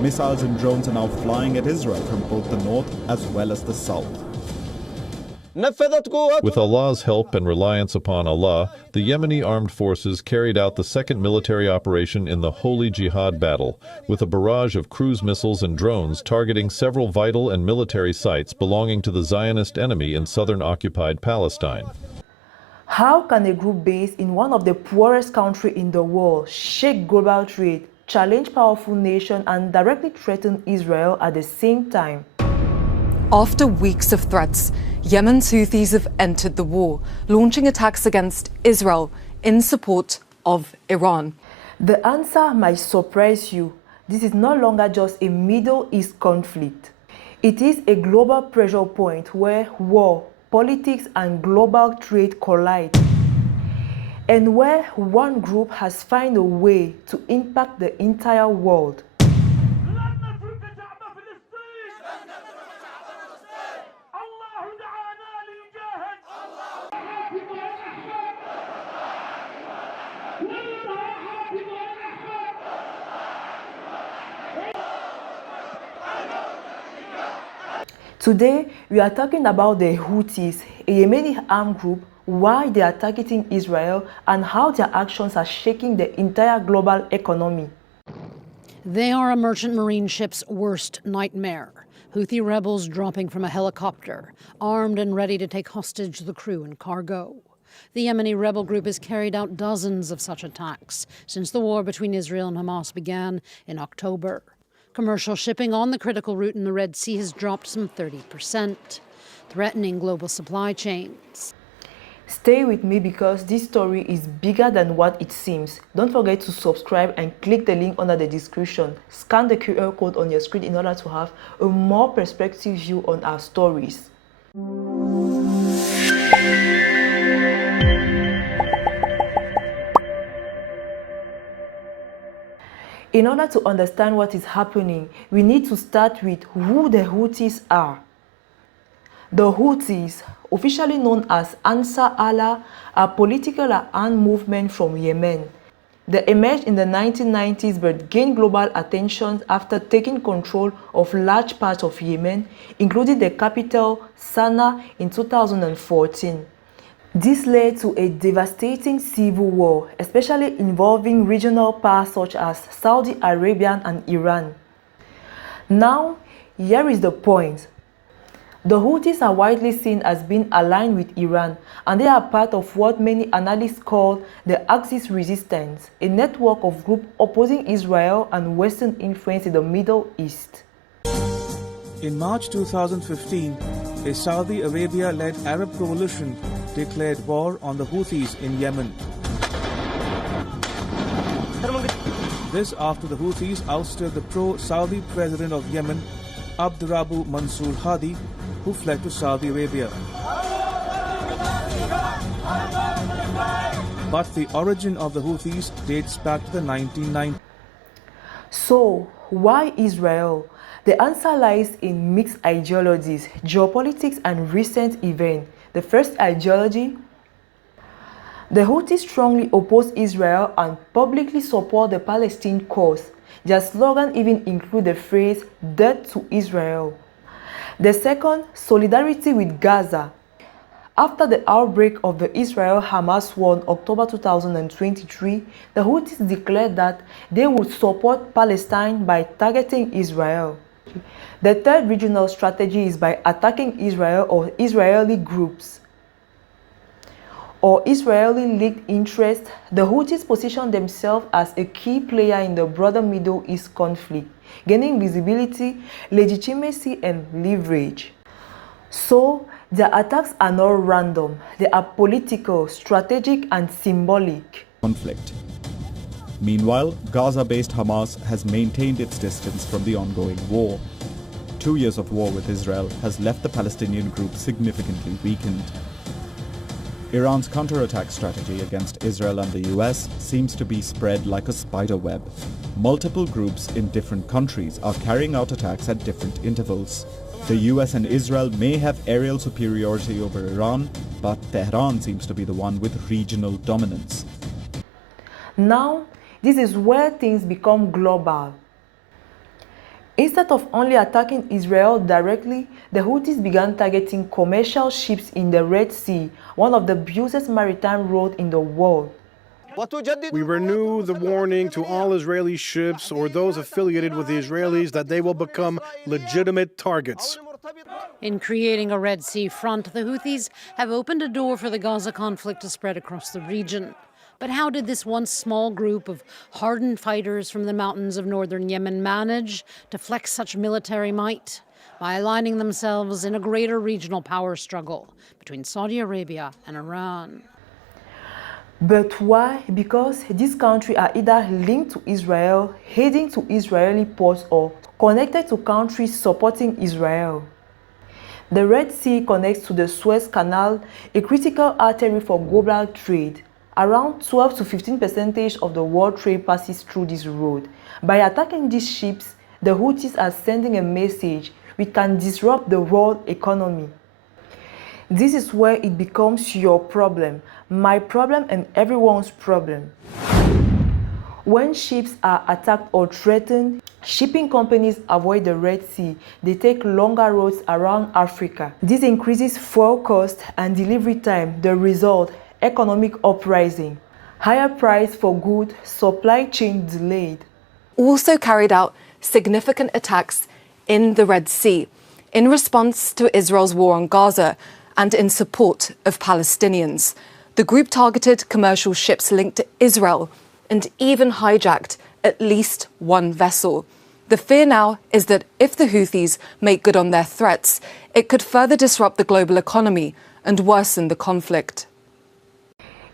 Missiles and drones are now flying at Israel from both the north as well as the south. With Allah's help and reliance upon Allah, the Yemeni armed forces carried out the second military operation in the Holy Jihad battle, with a barrage of cruise missiles and drones targeting several vital and military sites belonging to the Zionist enemy in southern occupied Palestine. How can a group based in one of the poorest countries in the world shake global trade, challenge powerful nations, and directly threaten Israel at the same time? After weeks of threats, Yemen's Houthis have entered the war, launching attacks against Israel in support of Iran. The answer might surprise you. This is no longer just a Middle East conflict. It is a global pressure point where war, politics, and global trade collide, and where one group has found a way to impact the entire world. Today, we are talking about the Houthis, a Yemeni armed group, why they are targeting Israel, and how their actions are shaking the entire global economy. They are a merchant marine ship's worst nightmare. Houthi rebels dropping from a helicopter, armed and ready to take hostage the crew and cargo. The Yemeni rebel group has carried out dozens of such attacks since the war between Israel and Hamas began in October. Commercial shipping on the critical route in the Red Sea has dropped some 30%, threatening global supply chains. Stay with me because this story is bigger than what it seems. Don't forget to subscribe and click the link under the description. Scan the QR code on your screen in order to have a more perspective view on our stories. In order to understand what is happening, we need to start with who the Houthis are. The Houthis, officially known as Ansar Allah, are a political and armed movement from Yemen. They emerged in the 1990s but gained global attention after taking control of large parts of Yemen, including the capital, Sana'a, in 2014. This led to a devastating civil war, especially involving regional powers such as Saudi Arabia and Iran. Now, here is the point. The Houthis are widely seen as being aligned with Iran, and they are part of what many analysts call the Axis resistance, a network of groups opposing Israel and Western influence in the Middle East. In March 2015, a Saudi Arabia-led Arab coalition declared war on the Houthis in Yemen. This after the Houthis ousted the pro-Saudi president of Yemen, Abdurrahman Mansour Hadi, who fled to Saudi Arabia. But the origin of the Houthis dates back to the 1990s. So, why Israel? The answer lies in mixed ideologies, geopolitics, and recent events. The first ideology: the Houthis strongly oppose Israel and publicly support the Palestinian cause. Their slogan even includes the phrase, "Death to Israel." The second, solidarity with Gaza. After the outbreak of the Israel-Hamas War in October 2023, the Houthis declared that they would support Palestine by targeting Israel. The third regional strategy is by attacking Israel or Israeli groups or Israeli-linked interests. The Houthis position themselves as a key player in the broader Middle East conflict, gaining visibility, legitimacy, and leverage. So, their attacks are not random. They are political, strategic, and symbolic. Conflict. Meanwhile, Gaza-based Hamas has maintained its distance from the ongoing war. 2 years of war with Israel has left the Palestinian group significantly weakened. Iran's counterattack strategy against Israel and the US seems to be spread like a spider web. Multiple groups in different countries are carrying out attacks at different intervals. The US and Israel may have aerial superiority over Iran, but Tehran seems to be the one with regional dominance. Now, this is where things become global. Instead of only attacking Israel directly, the Houthis began targeting commercial ships in the Red Sea, one of the busiest maritime routes in the world. We renew the warning to all Israeli ships or those affiliated with the Israelis that they will become legitimate targets. In creating a Red Sea front, the Houthis have opened a door for the Gaza conflict to spread across the region. But how did this once small group of hardened fighters from the mountains of northern Yemen manage to flex such military might? By aligning themselves in a greater regional power struggle between Saudi Arabia and Iran. But why? Because these countries are either linked to Israel, heading to Israeli ports, or connected to countries supporting Israel. The Red Sea connects to the Suez Canal, a critical artery for global trade. Around 12 to 15% of the world trade passes through this road. By attacking these ships, the Houthis are sending a message: we can disrupt the world economy. This is where it becomes your problem, my problem, and everyone's problem. When ships are attacked or threatened, shipping companies avoid the Red Sea. They take longer routes around Africa. This increases fuel cost and delivery time. The result: economic uprising, higher price for goods, supply chain delayed. Also carried out significant attacks in the Red Sea in response to Israel's war on Gaza and in support of Palestinians. The group targeted commercial ships linked to Israel and even hijacked at least one vessel. The fear now is that if the Houthis make good on their threats, it could further disrupt the global economy and worsen the conflict.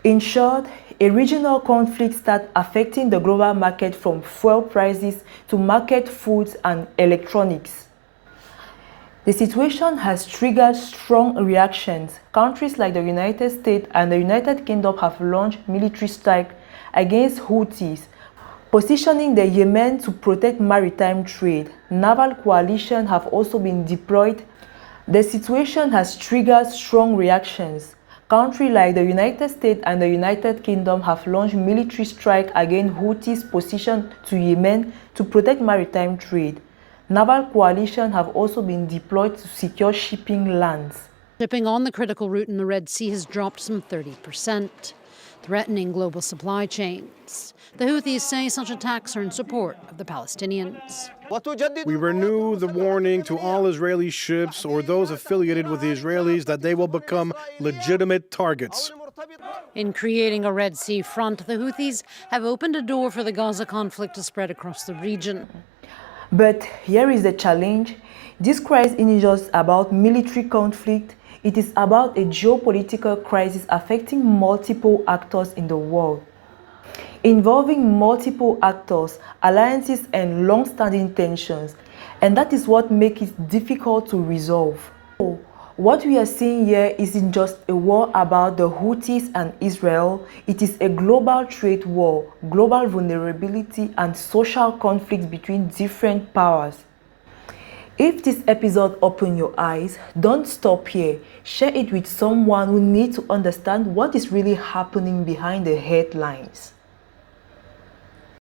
In short, a regional conflict starts affecting the global market, from fuel prices to market foods and electronics. The situation has triggered strong reactions. Countries like the United States and the United Kingdom have launched military strikes against Houthis, positioning the Yemen to protect maritime trade. Naval coalitions have also been deployed. The situation has triggered strong reactions. Countries like the United States and the United Kingdom have launched military strikes against Houthis positioned to Yemen to protect maritime trade. Naval coalitions have also been deployed to secure shipping lanes. Shipping on the critical route in the Red Sea has dropped some 30%, threatening global supply chains. The Houthis say such attacks are in support of the Palestinians. We renew the warning to all Israeli ships or those affiliated with the Israelis that they will become legitimate targets. In creating a Red Sea front, the Houthis have opened a door for the Gaza conflict to spread across the region. But here is the challenge. This crisis isn't just about military conflict. It is about a geopolitical crisis affecting multiple actors in the world. Involving multiple actors, alliances, and long-standing tensions. And that is what makes it difficult to resolve. So, what we are seeing here isn't just a war about the Houthis and Israel. It is a global trade war, global vulnerability, and social conflicts between different powers. If this episode opened your eyes, don't stop here. Share it with someone who needs to understand what is really happening behind the headlines.